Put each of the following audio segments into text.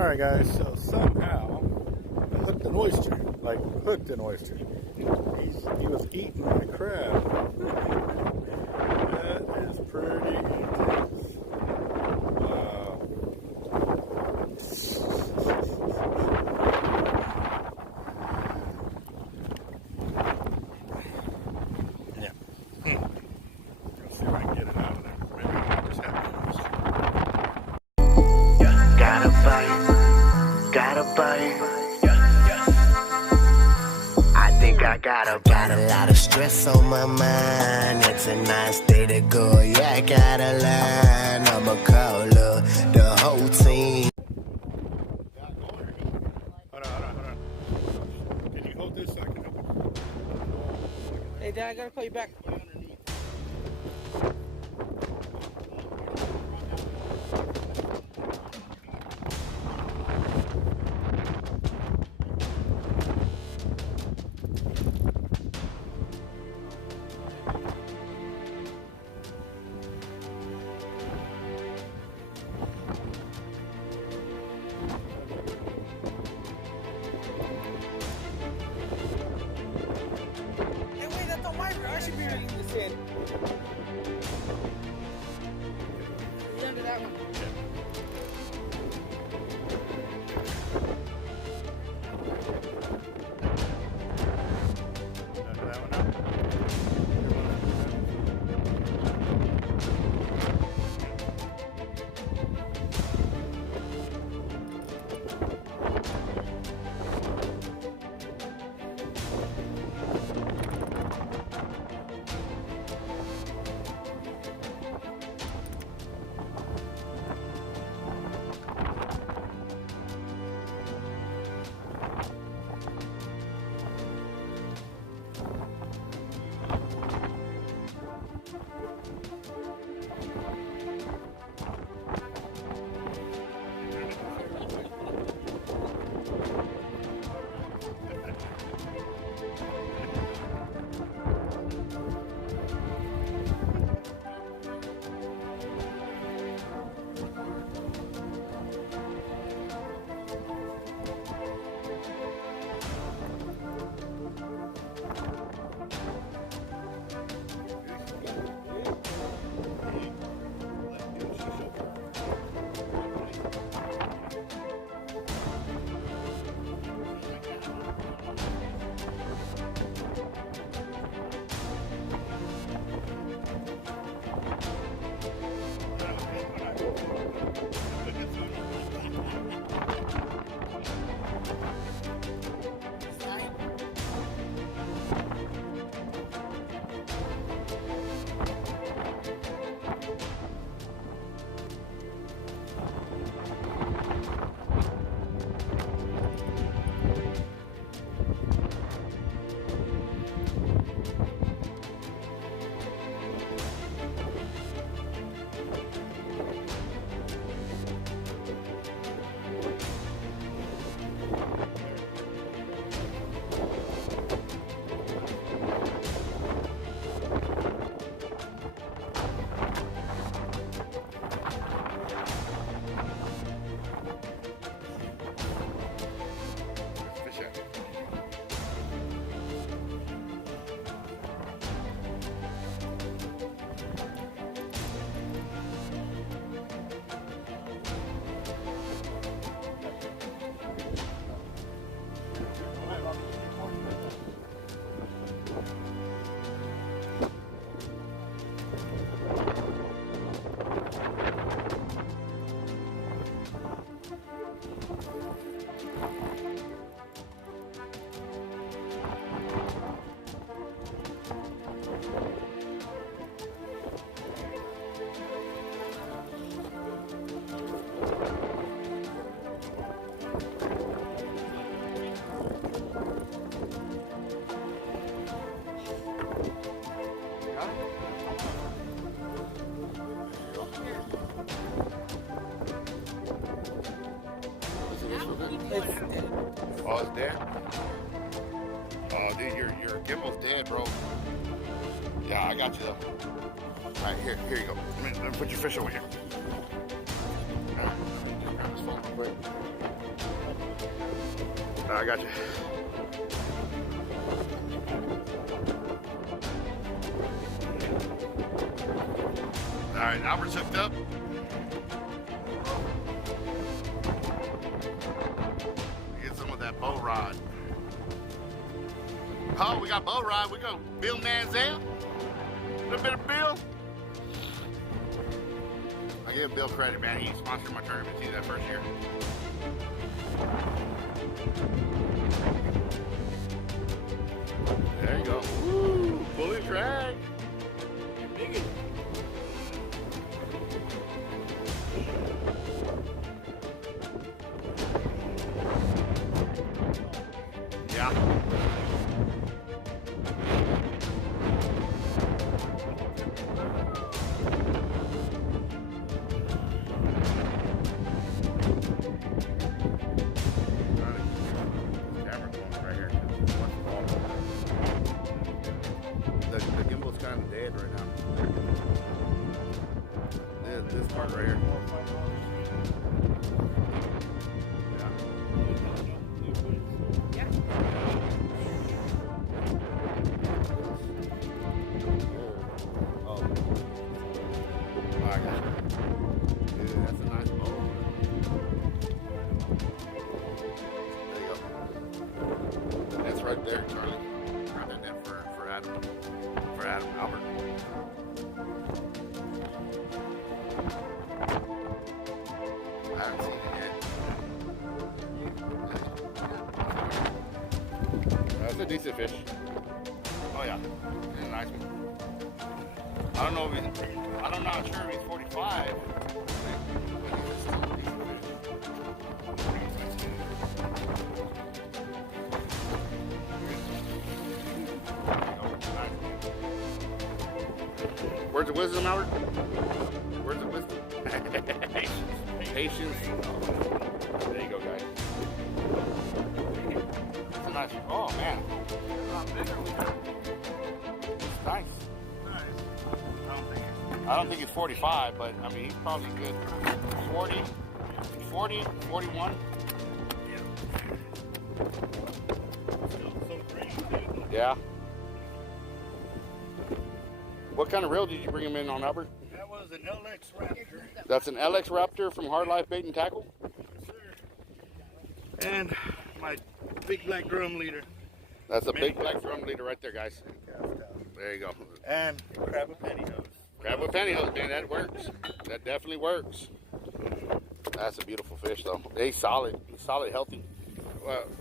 Alright guys, so somehow I hooked an oyster. Like hooked an oyster. He was eating my crab. That is pretty intense. Wow. Yeah. Let's see if I can get it out of there. Maybe I'll just have an oyster. Gotta bite. I think I got a lot of stress on my mind. It's a nice day to go. Yeah, I got a line. I'ma call the whole team. Hold on. Can you hold this so I can help you? Hey, Dad, I gotta call you back. I should be reading this in. You're under that one. Under that one up. Oh, it's dead? Oh, dude, your gimbal's dead, bro. Yeah, I got you though. All right, here you go. Let me put your fish over here. Grab this phone real quick. I got you. All right, Albert's hooked up. Get some of that bow rod. Oh, we got bow rod. We go Bill Manziel. A little bit of Bill. I give Bill credit, man. He sponsored my tournament too that first year. There you go. Woo, bullet drag. Big. Yeah. The gimbal's kind of dead right now. This part right here. Yeah. Oh. I got it. Dude, that's a nice bow. There you go. That's right there, Charlie. Grab that net for Adam. For Adam, Albert. I haven't seen it yet. That's a decent fish. Oh yeah, it's a nice one. I don't know if he's, I'm not sure if he's 45. Where's the wisdom, Albert? Where's the wisdom? Patience. There you go, guys. It's a nice. Oh man. It's nice. I don't think it's 45, but I mean he's probably good. 40, 41. Yeah. What kind of reel did you bring him in on, Albert? That was an LX Raptor. That's an LX Raptor from Hard Life Bait and Tackle? Yes, sir. And my big black drum leader. That's a big black drum leader right there, guys. There you go. And crab with pantyhose. Crab with pantyhose, man. That works. That definitely works. That's a beautiful fish, though. He's solid. He's solid, healthy.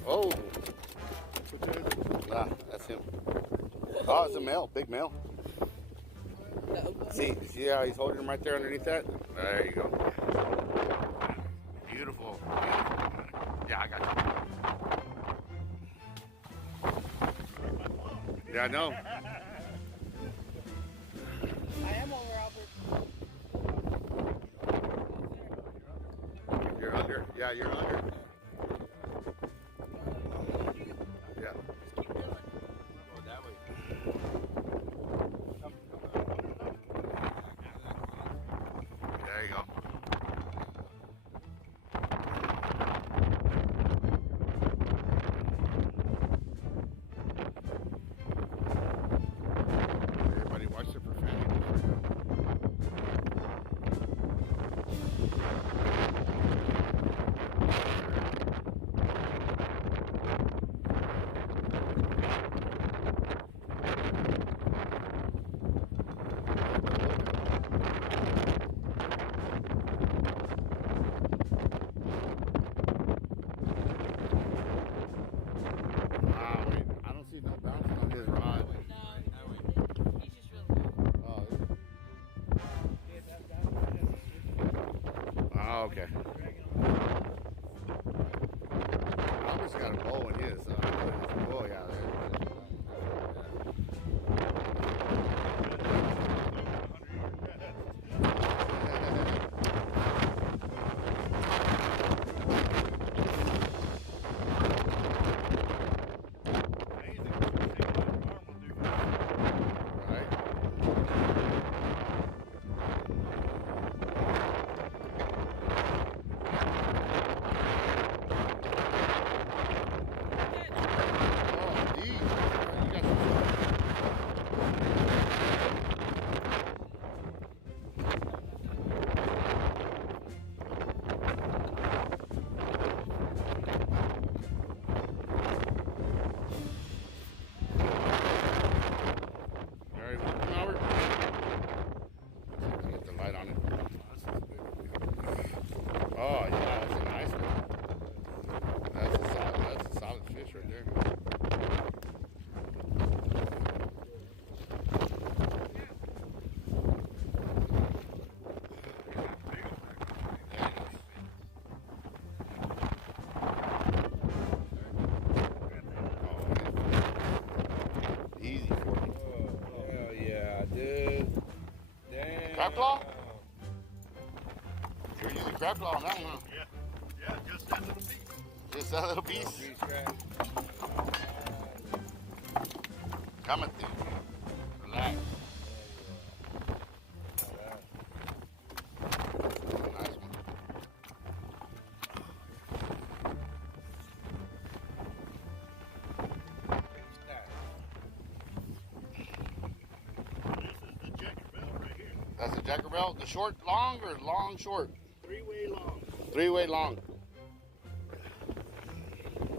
Oh. Nah, that's him. Oh, it's a male. Big male. See how he's holding him right there underneath that? There you go. Beautiful. Yeah, I got you. Yeah, I know. I am over, Albert. You're under. Yeah, you're under. Yeah. Go that way. There you go. Everybody watch the profanity. Oh, okay. Albert's got a bow in his. Oh, yeah, on that one, huh? Yeah, just that little piece. Just that little piece. Coming through. Relax. Nice one. This is the Jacker Bell right here. That's the Jacker Bell. The short, long, or long, short? Three-way long. Three-way long.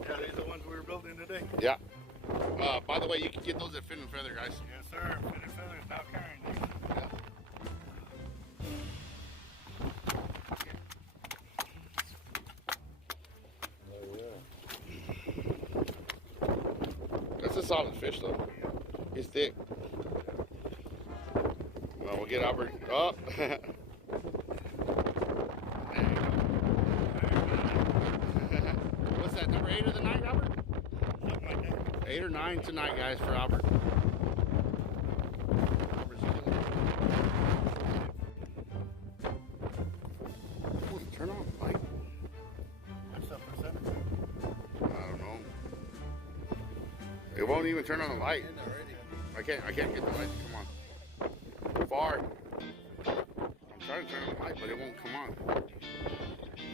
Yeah, these are the ones we were building today. Yeah. By the way, you can get those at Fin and Feather, guys. Yes, sir. Fin and Feather is now carrying these. That's a solid fish, though. He's thick. Well, we'll get Albert. Oh. What's that, number 8 of the night, Albert? Something like that. 8 or 9 tonight, guys, for Albert. Turn on the light. That's a percentage. I don't know. It won't even turn on the light. I can't get the light to come on. Far. I'm trying to turn on the light, but it won't come on.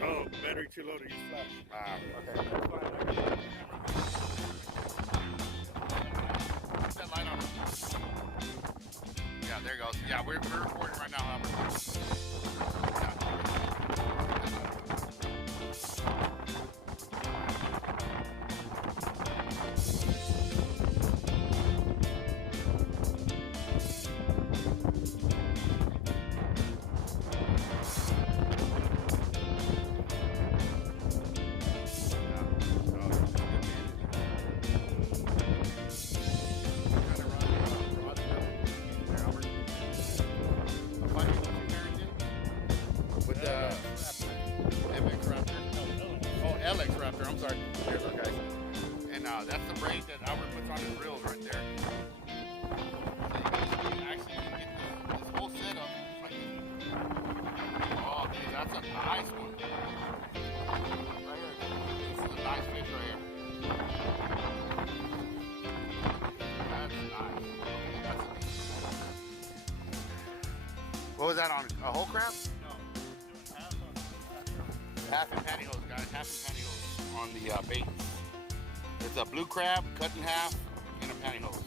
Oh, battery too low to use flash. Okay. That's fine. Put that light on. Yeah, there it goes. Yeah, we're recording right now, Albert. I'm sorry. There's our guys. And that's the braid that Albert puts on his reels right there. So you guys can actually get this whole setup. Like, oh, dude, that's a nice one. Right here. This is a nice fish right here. That's nice. That's a what was that on? A whole crab? No, doing half on Half in pantyhose, guys. Half in pantyhose on the bait. It's a blue crab cut in half in a pantyhose.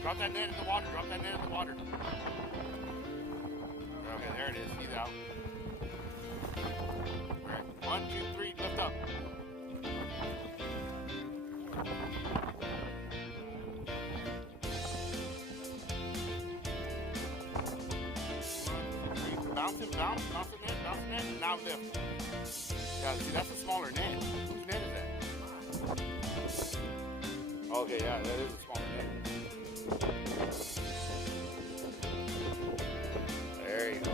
Drop that net in the water. Drop that net in the water. Okay, there it is. He's out. All right. 1, 2, 3. Lift up. Bounce it, bounce it, net, now lift. Yeah, see, that's a smaller net. Whose net is that? Okay, yeah, that is a smaller net. There you go.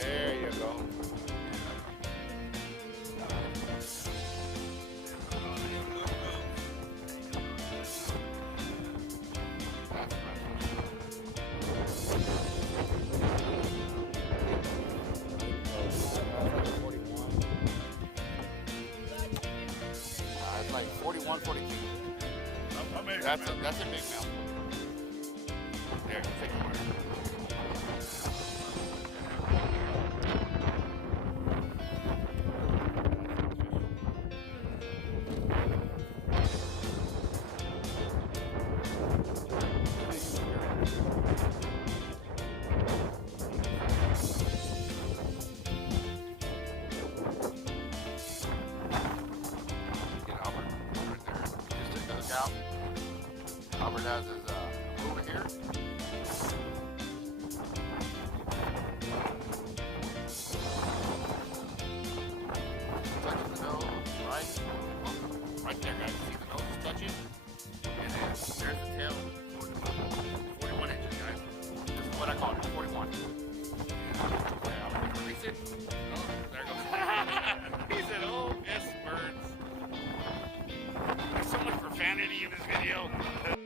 There you go. It's like 41, 42. That's a big mouth. There, take a water. Albert has his over here. Touching the nose, right? Right there, guys. See the nose is touching? And then there's the tail. 41 inches, guys. This is what I call it, 41. Okay, I'm going to release it. Oh, there it goes. He said, oh, yes, birds. video.